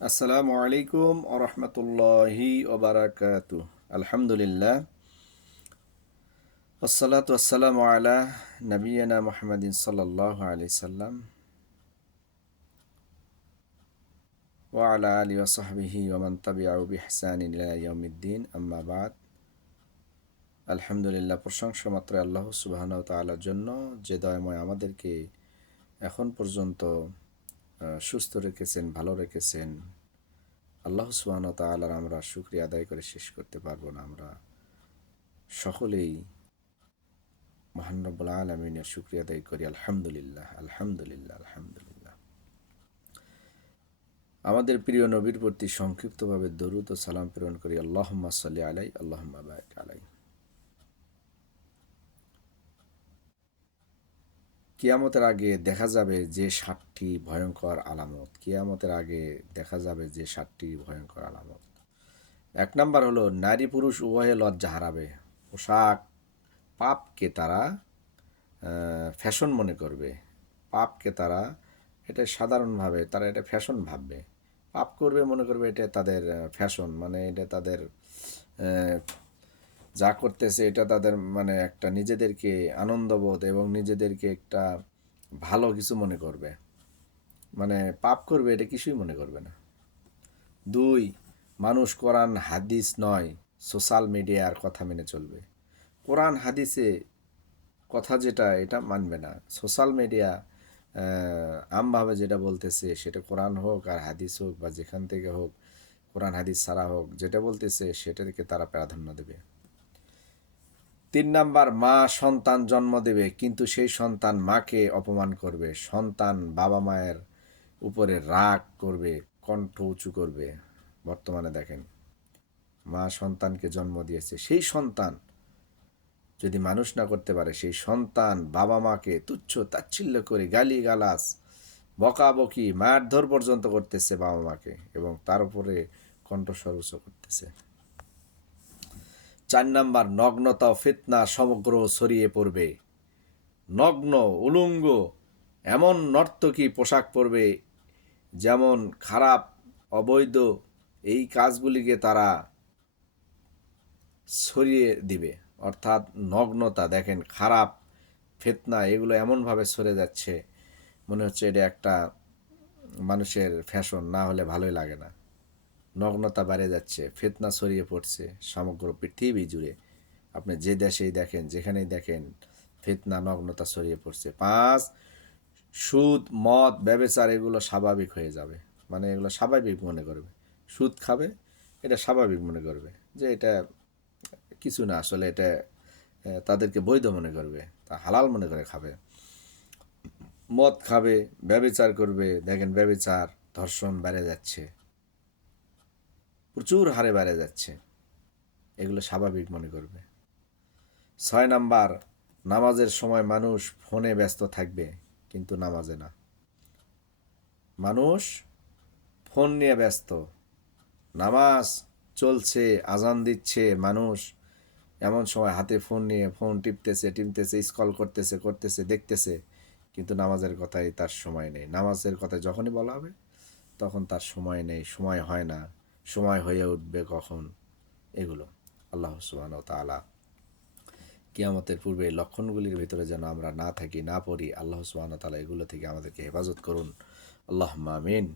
আসসালামু আলাইকুম ওরহমতুল্লাহি ওবারাকাতু। আলহামদুলিল্লাহ, আসসালাতু আসসালামু আলা নবিয়িনা মুহাম্মাদিন সাল্লাল্লাহু আলাইহি সাল্লাম ওয়া আলা আলিহি ওয়া সাহবিহি ওয়া মান তাবিআহু বিইহসানিন ইলা ইয়াউমিদ্দিন, আম্মা বাদ। আলহামদুলিল্লাহ, প্রশংসা মাত্র আল্লাহ সুবহানাহু ওয়া তাআলার জন্য, যে দয়াময় আমাদেরকে এখন পর্যন্ত সুস্থ রেখেছেন, ভালো রেখেছেন। আল্লাহ সুবহানাহু ওয়া তাআলার আমরা শুকরিয়া আদায় করে শেষ করতে পারবো না। আমরা সকলেই মহান রব্বুল আলামিনের শুকরিয়া আদায় করি। আলহামদুলিল্লাহ, আলহামদুলিল্লাহ, আলহামদুলিল্লাহ। আমাদের প্রিয় নবীর প্রতি সংক্ষিপ্তভাবে দরুদ ও সালাম প্রেরণ করি। আল্লাহুম্মা সাল্লি আলাই, আল্লাহুম্মা বারিক আলাই। কিয়ামতের আগে দেখা যাবে যে 7টি ভয়ঙ্কর আলামত। কিয়ামতের আগে দেখা যাবে যে 7টি ভয়ঙ্কর আলামত। 1 নাম্বার হলো, নারী পুরুষ উভয়ে লজ্জা হারাবে। পোশাক, পাপকে তারা ফ্যাশন মনে করবে। পাপকে তারা এটা সাধারণভাবে তারা এটা ফ্যাশন ভাববে। পাপ করবে মনে করবে এটা তাদের ফ্যাশন, মানে এটা তাদের যা করতেছে এটা তাদের মানে একটা নিজেদেরকে আনন্দবোধ এবং নিজেদেরকে একটা ভালো কিছু মনে করবে। মানে পাপ করবে এটা কিছুই মনে করবে না। 2, মানুষ কোরআন হাদিস নয় সোশ্যাল মিডিয়ার কথা মেনে চলবে। কোরআন হাদিসে কথা যেটা এটা মানবে না। সোশ্যাল মিডিয়া আমভাবে যেটা বলতেছে সেটা কোরআন হোক আর হাদিস হোক বা যেখান থেকে হোক, কোরআন হাদিস ছাড়া হোক, যেটা বলতেছে সেটাকে তারা প্রাধান্য দেবে। 3 নাম্বার, মা সন্তান জন্ম দেবে কিন্তু সেই সন্তান মাকে অপমান করবে। সন্তান বাবা মায়ের উপরে রাগ করবে, কণ্ঠ উঁচু করবে। বর্তমানে দেখেন, মা সন্তানকে জন্ম দিয়েছে, সেই সন্তান যদি মানুষ না করতে পারে, সেই সন্তান বাবা মাকে তুচ্ছ তাচ্ছিল্য করে গালিগালাজ, বকাবকি, মারধর পর্যন্ত করতেছে বাবা মাকে, এবং তার উপরে কণ্ঠস্বর উঁচু করতেছে। 4 নাম্বার, নগ্নতা ও ফিতনা সমগ্র ছড়িয়ে পড়বে। নগ্ন, উলঙ্গ এমন নর্তকী পোশাক পরবে, যেমন খারাপ, অবৈধ এই কাজগুলিকে তারা ছড়িয়ে দিবে। অর্থাৎ নগ্নতা, দেখেন, খারাপ, ফিতনা এগুলো এমনভাবে সরে যাচ্ছে, মনে হচ্ছে এটা একটা মানুষের ফ্যাশন, না হলে ভালোই লাগে না। নগ্নতা বেড়ে যাচ্ছে, ফিতনা ছড়িয়ে পড়ছে সমগ্র পৃথিবী জুড়ে। আপনি যে দেশেই দেখেন, যেখানেই দেখেন, ফিতনা, নগ্নতা ছড়িয়ে পড়ছে। 5, সুদ, মদ, ব্যভিচার এগুলো স্বাভাবিক হয়ে যাবে। মানে এগুলো স্বাভাবিক মনে করবে। সুদ খাবে, এটা স্বাভাবিক মনে করবে, যে এটা কিছু না, আসলে এটা তাদেরকে বৈধ মনে করবে, তা হালাল মনে করে খাবে। মদ খাবে, ব্যভিচার করবে, দেখেন ব্যভিচার, ধর্ষণ বেড়ে যাচ্ছে, প্রচুর হারে বেড়ে যাচ্ছে, এগুলো স্বাভাবিক মনে করবে। 6 নাম্বার, নামাজের সময় মানুষ ফোনে ব্যস্ত থাকবে কিন্তু নামাজে না। মানুষ ফোন নিয়ে ব্যস্ত, নামাজ চলছে, আজান দিচ্ছে, মানুষ এমন সময় হাতে ফোন নিয়ে ফোন টিপতেছে টিপতেছে, স্ক্রল করতেছে করতেছে, দেখতেছে, কিন্তু নামাজের কথাই তার সময় নেই। নামাজের কথা যখনই বলা হবে তখন তার সময় নেই, সময় হয় না, সময় হয়ে উঠবে কখন, এগুলো। আল্লাহ সুবহানাহু ওয়া তাআলা কিয়ামতের পূর্বে এই লক্ষণগুলির ভিতরে যেন আমরা না থাকি, না পড়ি। আল্লাহ সুবহানাহু ওয়া তাআলা এগুলো থেকে আমাদেরকে হেফাজত করুন। আল্লাহুম্মা আমিন।